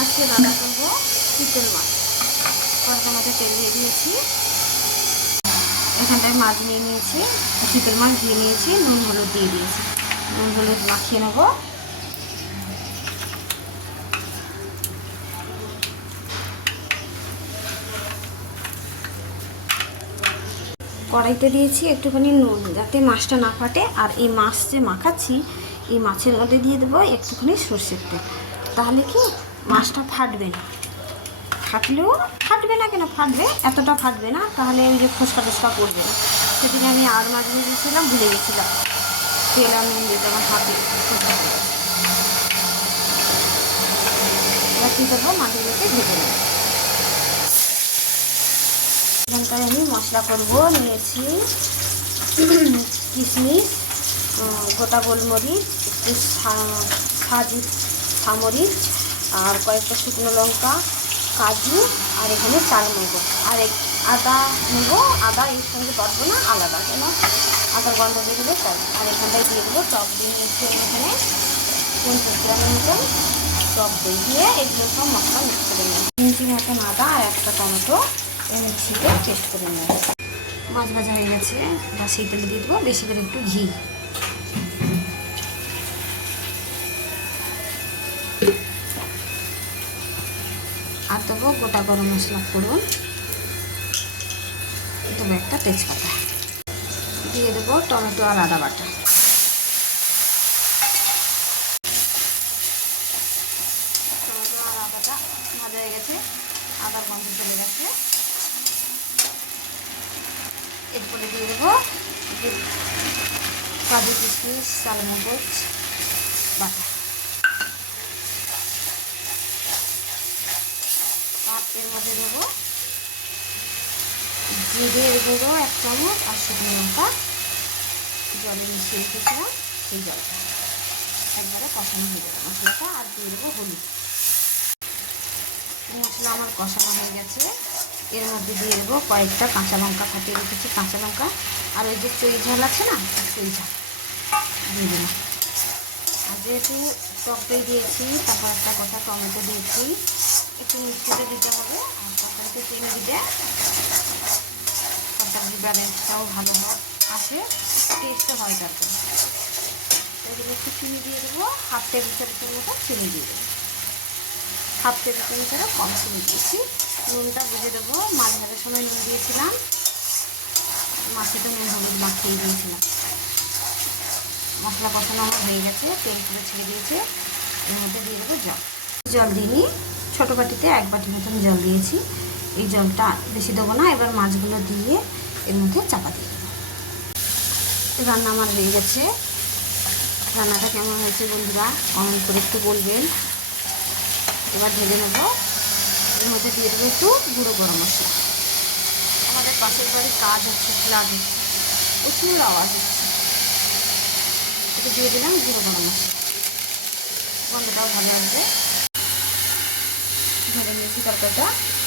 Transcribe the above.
আজকে রান্না করব চিতল মাছ। কড়াইটার মধ্যে তেল দিয়ে দিয়েছি। এখানটায় মাছ নিয়ে নিয়েছি চিতল মাছ দিয়ে নিয়েছি, নুন, হলুদ দিয়ে দিয়েছি। নুন, হলুদ মাখিয়ে নেব। কড়াইতে দিয়েছি একটুখানি নুন, যাতে মাছটা না ফাটে। আর এই মাছ যে মাখাচ্ছি, এই মাছের মধ্যে দিয়ে দেবো একটুখানি সর্ষের তেল। তাহলে কি মাছটা ফাটবে না। ফাটলেও ফাটবে না কেন? ফাটবে, এতটা ফাটবে না। তাহলে ওই যে ফসকা টসকা পড়বে না। সেদিন আমি আর মাছ ভেজেছিলাম, ভুলে গেছিলাম। তেল নুন দিতে আমার হাতে। ফসকা পড়ে এবার কী করব? মাছগুলোকে ভেজে নেব। এখানটায় আমি মশলা করব, নিয়েছি কিশমিশ গোটা গোলমরিচ, একটু সামরিচ আর কয়েকটা শুকনো লঙ্কা, কাজু আর এখানে চালমগজ আর এক- আদা নেব, আদা এর সঙ্গে পারব না, আলাদা কেন? আদার গন্ধ বেরোবে তাই আর এখানটায় দিয়ে দেবো টক দিয়ে নিয়েছি এখানে। পঞ্চাশ গ্রামের মতন টক দই দিয়ে এগুলো সব মশলা মিক্স করে নেব। তিনটি মতন আদা আর একটা টমেটো এই মিক্সিতে পেস্ট করে নেব। মাছ ভাজা হয়ে গেছে। বা সেই তেলে দিয়ে দেবো বেশি করে একটু ঘি। আর দেবো গোটা গরম মশলা করুন দেবো একটা তেজপাতা। দিয়ে দেবো টমেটো আর আদা বাটা। টমেটো আর আদাটা ভাজা হয়ে গেছে। আদার গন্ধ চলে গেছে। এরপরে দিয়ে দেবো কাজু কিশমিশ চালমগজ বাটা আর এর মধ্যে দেবো জিরের গুঁড়ো এক চামচ আর শুকনো লঙ্কা। জলে মিশিয়ে রেখেছিলাম সেই জলটা। একবারে কষানো হয়ে যাবে মশলাটা আর দিয়ে দেবো হলুদ। মশলা আমার কষানো হয়ে গেছে। এর মধ্যে দিয়ে দেবো কয়েকটা কাঁচা লঙ্কা ফাটিয়ে রেখেছি। কাঁচা লঙ্কা আর ওই যে চই ঝাল আছে না চই ঝাল। দিয়ে দিলাম আর যেহেতু টক দই দিয়েছি, তারপর একটা কথা টমেটো দিয়েছি। একটু মিষ্টিতে দিতে হবে। তরকারিতে চিনি দিতে। তরকারির ব্যালেন্সটাও ভালো আসে। টেস্টও হয় তারপরে। এগুলো একটু চিনি দিয়ে দেবো। হাফ টেবিল চামচের মতো চিনি দিয়ে দেবো। হাফ টেবিল চামচেরও কম চিনি দিয়েছি। নুনটা বুঝে দেবো। মাছ ভাজার সময় নুন দিয়েছিলাম। মাছে তো নুন হলুদ মাখিয়ে দিয়েছিলাম। মশলা কষানো আমার হয়ে গেছে। তেল ছেড়ে দিয়েছে। এর মধ্যে দিয়ে দেবো জল। জল দিইনি ছোটো বাটিতে এক বাটি মতন জল দিয়েছি। এই জলটা বেশি দেবো না, এবার মাছগুলো দিয়ে এর মধ্যে চাপা দিয়ে দেবো। রান্না আমার হয়ে গেছে। রান্নাটা কেমন হয়েছে বন্ধুরা, কমেন্ট করে একটু বলবেন। এবার ঢেলে নেব। এর মধ্যে দিয়ে দেবো একটু গুঁড়ো গরম মশলা। আমাদের পাশের বাড়ি কাজ হচ্ছে ফ্লাড প্রচুর আওয়াজ হচ্ছে। একটু দিয়ে দিলাম গুঁড়ো গরম মশলা। গন্ধটাও ভালো আসবে। No, no, you got to.